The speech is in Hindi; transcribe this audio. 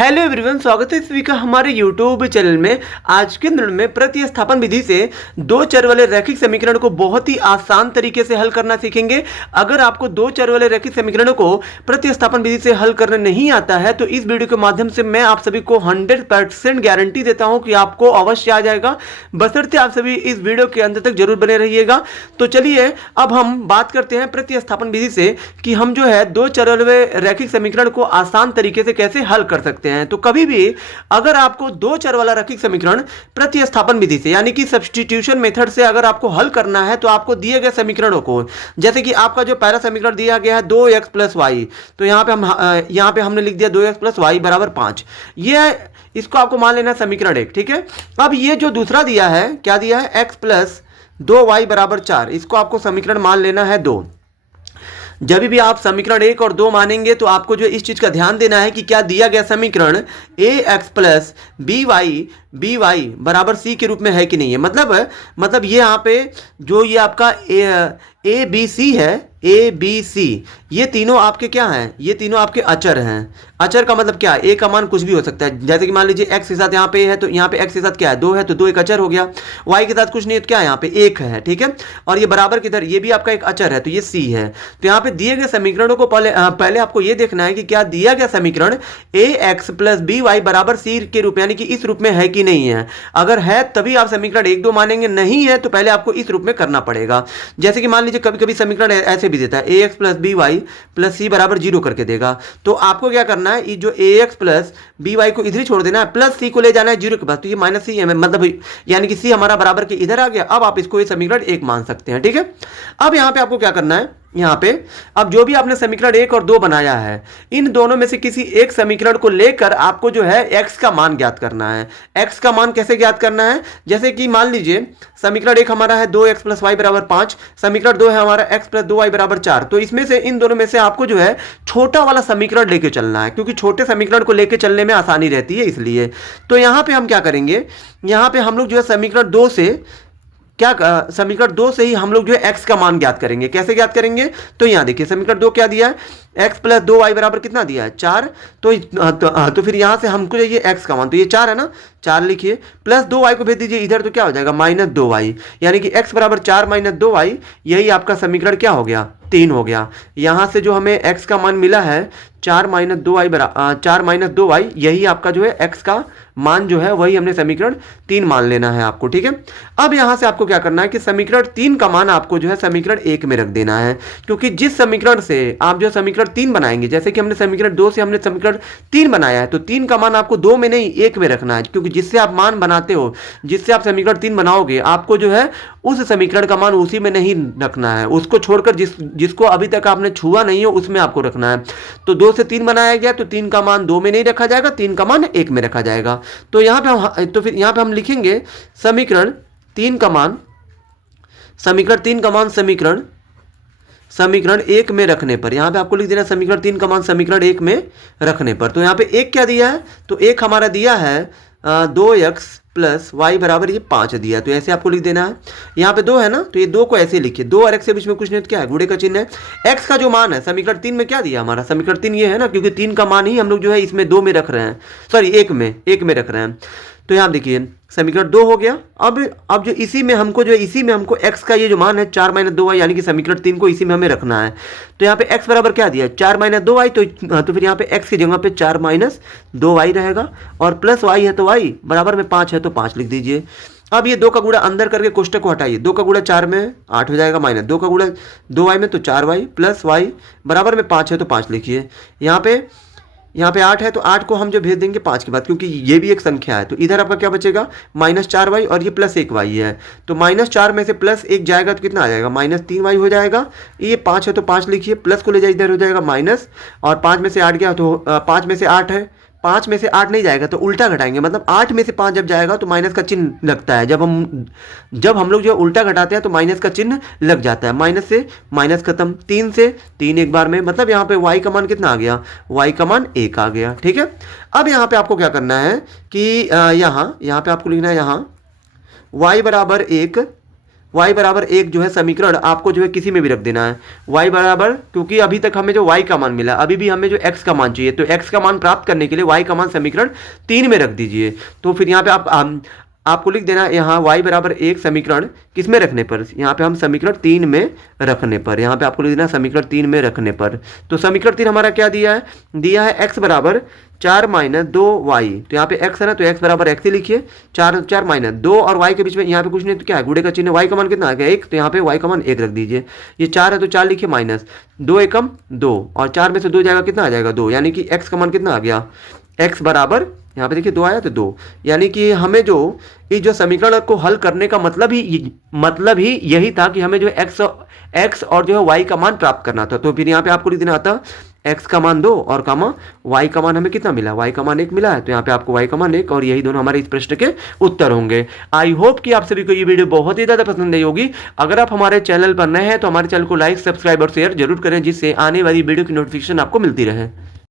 हेलो एवरीवन, स्वागत है इस वीक का हमारे यूट्यूब चैनल में। आज के दिन में प्रतिस्थापन विधि से दो चर वाले रैखिक समीकरण को बहुत ही आसान तरीके से हल करना सीखेंगे। अगर आपको दो चर वाले रैखिक समीकरणों को प्रतिस्थापन विधि से हल करना नहीं आता है तो इस वीडियो के माध्यम से मैं आप सभी को 100% गारंटी देता हूं कि आपको अवश्य आ जाएगा, बशर्ते आप सभी इस वीडियो के अंत तक जरूर बने रहिएगा। तो चलिए अब हम बात करते हैं प्रतिस्थापन विधि से कि हम जो है दो चर वाले रैखिक समीकरण को आसान तरीके से कैसे हल कर सकते हैं। तो कभी भी अगर आपको दो चर वाला रैखिक समीकरण प्रतिस्थापन विधि से यानी कि सब्स्टिट्यूशन मेथड से अगर आपको हल करना है तो आपको दिए गए समीकरणों को, जैसे कि आपका जो पहला समीकरण दिया गया है 2x प्लस वाई, तो यहां पे हमने लिख दिया 2x प्लस वाई बराबर 5। ये इसको आपको मान लेना समीकरण 1, ठीक है। अब ये जो दूसरा दिया है, क्या दिया है, x प्लस 2y बराबर 4, इसको आपको समीकरण मान लेना है 2। जब भी आप समीकरण 1 और 2 मानेंगे तो आपको जो इस चीज का ध्यान देना है कि क्या दिया गया समीकरण ax प्लस by बराबर c के रूप में है कि नहीं है। मतलब ये यहाँ पे जो ये आपका ए बी सी है, ए बी सी, ये तीनों आपके क्या हैं, ये तीनों आपके अचर हैं। अचर का मतलब क्या है, ए का मान कुछ भी हो सकता है। जैसे कि मान लीजिए x के साथ यहाँ पे है तो यहाँ पे x के साथ क्या है, 2 है तो 2 एक अचर हो गया। y के साथ कुछ नहीं है तो क्या है, यहाँ पे 1 है, ठीक है। और ये बराबर किधर, ये भी आपका एक अचर है तो ये c है। तो यहाँ पे दिए गए समीकरणों को पहले आपको ये देखना है कि क्या दिया गया समीकरण ax प्लस by बराबर c के रूप यानी कि इस रूप में है कि नहीं है। अगर है तभी आप समीकरण 1 2 मानेंगे, नहीं है तो पहले आपको इस रूप में करना पड़ेगा। जैसे कि मान लीजिए कभी कभी समीकरण ऐसे भी देता है ax plus by plus c बराबर 0 करके देगा, तो आपको क्या करना है, ये जो ax प्लस by को इधर ही छोड़ देना है, प्लस c को ले जाना है 0 के पास, तो ये माइनस c है, मतलब यानी कि c हमारा बराबर के इधर आ गया। अब आप इसको ये समीकरण 1 मान सकते हैं, ठीक है। अब यहाँ पे आपको क्या करना है, यहाँ पे अब जो भी आपने समीकरण 1 और 2 बनाया है, इन दोनों में से किसी एक समीकरण को लेकर आपको जो है x का मान ज्ञात करना है। x का मान कैसे ज्ञात करना है, जैसे कि मान लीजिए समीकरण 1 हमारा है 2x प्लस वाई बराबर 5, समीकरण 2 है हमारा x प्लस 2y बराबर 4। तो इसमें से इन दोनों में से आपको जो है छोटा वाला समीकरण लेके चलना है, क्योंकि छोटे समीकरण को लेके चलने में आसानी रहती है इसलिए। तो यहाँ पे हम क्या करेंगे, यहाँ पे हम लोग जो है समीकरण 2 से समीकरण 2 से ही हम लोग जो है x का मान ज्ञात करेंगे। कैसे ज्ञात करेंगे, तो यहां देखिए समीकरण 2 क्या दिया है, x प्लस 2y बराबर कितना दिया है, 4। तो फिर यहां से हमको चाहिए x का मान, तो ये 4 है ना, 4 लिखिए, प्लस 2y को भेज दीजिए इधर, तो क्या हो जाएगा माइनस 2y, यानी कि x बराबर 4 माइनस 2y, यही आपका समीकरण क्या हो गया, 3 हो गया। यहां से जो हमें x का मान मिला है 4 माइनस 2y, यही आपका जो है x का मान जो है वही हमने समीकरण 3 मान लेना है आपको, ठीक है। अब यहां से आपको क्या करना है कि समीकरण 3 का मान आपको जो है समीकरण 1 में रख देना है, क्योंकि जिस समीकरण से आप जो समीकरण 3 बनाएंगे, जैसे कि हमने समीकरण 2 से हमने समीकरण 3 बनाया है, तो 3 का मान आपको 2 में नहीं 1 में रखना है, क्योंकि जिससे आप मान बनाते हो, जिससे आप समीकरण 3 बनाओगे, आपको जो है उस समीकरण का मान उसी में नहीं रखना है, उसको छोड़कर जिसको अभी तक आपने छुआ नहीं हो उसमें आपको रखना है। तो 2 से 3 बनाया गया तो 3 का मान 2 में नहीं रखा जाएगा, 3 का मान 1 में रखा जाएगा। तो फिर यहाँ पे हम लिखेंगे समीकरण 3 का मान समीकरण 1 में रखने पर, यहाँ पे आपको लिख देना समीकरण 3 का मान समीकरण 1 में रखने पर। तो यहाँ पे 1 क्या दिया है, तो 1 हमारा दिया है 2x प्लस वाई बराबर ये 5 दिया, तो ऐसे आपको लिख देना है। यहाँ पे 2 है ना, तो ये 2 को ऐसे लिखिए, 2 और x के बीच में कुछ नहीं तो क्या है, गुणे का चिन्ह है। x का जो मान है समीकरण 3 में क्या दिया हमारा, समीकरण 3 ये है ना, क्योंकि 3 का मान ही हम लोग जो है इसमें 2 में रख रहे हैं, सॉरी 1 में रख रहे हैं। तो यहाँ देखिए समीकरण 2 हो गया। अब जो इसी में हमको x का ये जो मान है 4 माइनस 2y, यानी कि समीकरण 3 को इसी में हमें रखना है। तो यहाँ पे x बराबर क्या दिया है, 4 माइनस 2y, तो फिर यहाँ पे x की जगह पे 4 माइनस 2y रहेगा, और प्लस y है तो y बराबर में 5 है तो 5 लिख दीजिए। अब ये 2 का गुणा अंदर करके कोष्टक को हटाइए, 2 का गुणा 4 में 8 हो जाएगा, माइनस 2 का गुणा 2y में तो 4y प्लस y बराबर में 5 है तो 5 लिखिए। यहाँ पे 8 है तो 8 को हम जो भेज देंगे 5 के बाद, क्योंकि ये भी एक संख्या है, तो इधर आपका क्या बचेगा माइनस 4y, और ये प्लस 1y है, तो माइनस 4 में से प्लस 1 जाएगा तो कितना आ जाएगा, माइनस 3y हो जाएगा। ये 5 है तो 5 लिखिए, प्लस को ले जाए इधर हो जाएगा माइनस, और 5 में से 8 गया तो 5 में से 8 है, 5 में से 8 नहीं जाएगा तो उल्टा घटाएंगे, मतलब 8 में से 5 जब जाएगा तो माइनस का चिन्ह लगता है। जब हम लोग जो उल्टा घटाते हैं तो माइनस का चिन्ह लग जाता है, माइनस से माइनस खत्म, 3 से 3 एक बार में, मतलब यहाँ पे y का मान कितना आ गया, y का मान 1 आ गया, ठीक है। अब यहाँ पे आपको क्या करना है कि यहाँ पे आपको लिखना है यहाँ y बराबर 1 y बराबर 1 जो है समीकरण आपको जो है किसी में भी रख देना है। y बराबर, क्योंकि अभी तक हमें जो y का मान मिला, अभी भी हमें जो x का मान चाहिए, तो x का मान प्राप्त करने के लिए y का मान समीकरण 3 में रख दीजिए। तो फिर यहाँ पे आपको लिख देना यहाँ y बराबर 1 समीकरण किस में रखने पर, यहाँ पे हम समीकरण 3 में रखने पर, यहाँ पे आपको लिख देना समीकरण 3 में रखने पर। तो समीकरण 3 हमारा क्या दिया है, दिया है x बराबर 4 माइनस 2y। तो यहाँ पे x है ना, तो x बराबर x ही लिखिए, 4 माइनस 2 और y के बीच में यहाँ पे कुछ नहीं, तो क्या है गुणे का चिन्ह, y का मान कितना आ गया 1, तो यहाँ पे y का मान 1 रख दीजिए। ये 4 है तो 4 लिखिए, माइनस 2 एकम 2 और 4 में से 2 जाएगा कितना आ जाएगा 2, यानी कि x का मान कितना आ गया, x बराबर यहाँ पे देखिए 2 आया तो 2, यानी कि हमें जो इस जो समीकरण को हल करने का मतलब ही यही था कि हमें जो x और जो है y का मान प्राप्त करना था। तो फिर यहाँ पे आपको लिख देना आता x का मान 2 और कामा y का मान हमें कितना मिला, y का मान 1 मिला है, तो यहाँ पे आपको y का मान 1, और यही दोनों हमारे इस प्रश्न के उत्तर होंगे। आई होप कि आप सभी को ये वीडियो बहुत ही ज़्यादा पसंद आई होगी। अगर आप हमारे चैनल पर नए हैं तो हमारे चैनल को लाइक, सब्सक्राइब और शेयर जरूर करें, जिससे आने वाली वीडियो की नोटिफिकेशन आपको मिलती रहे।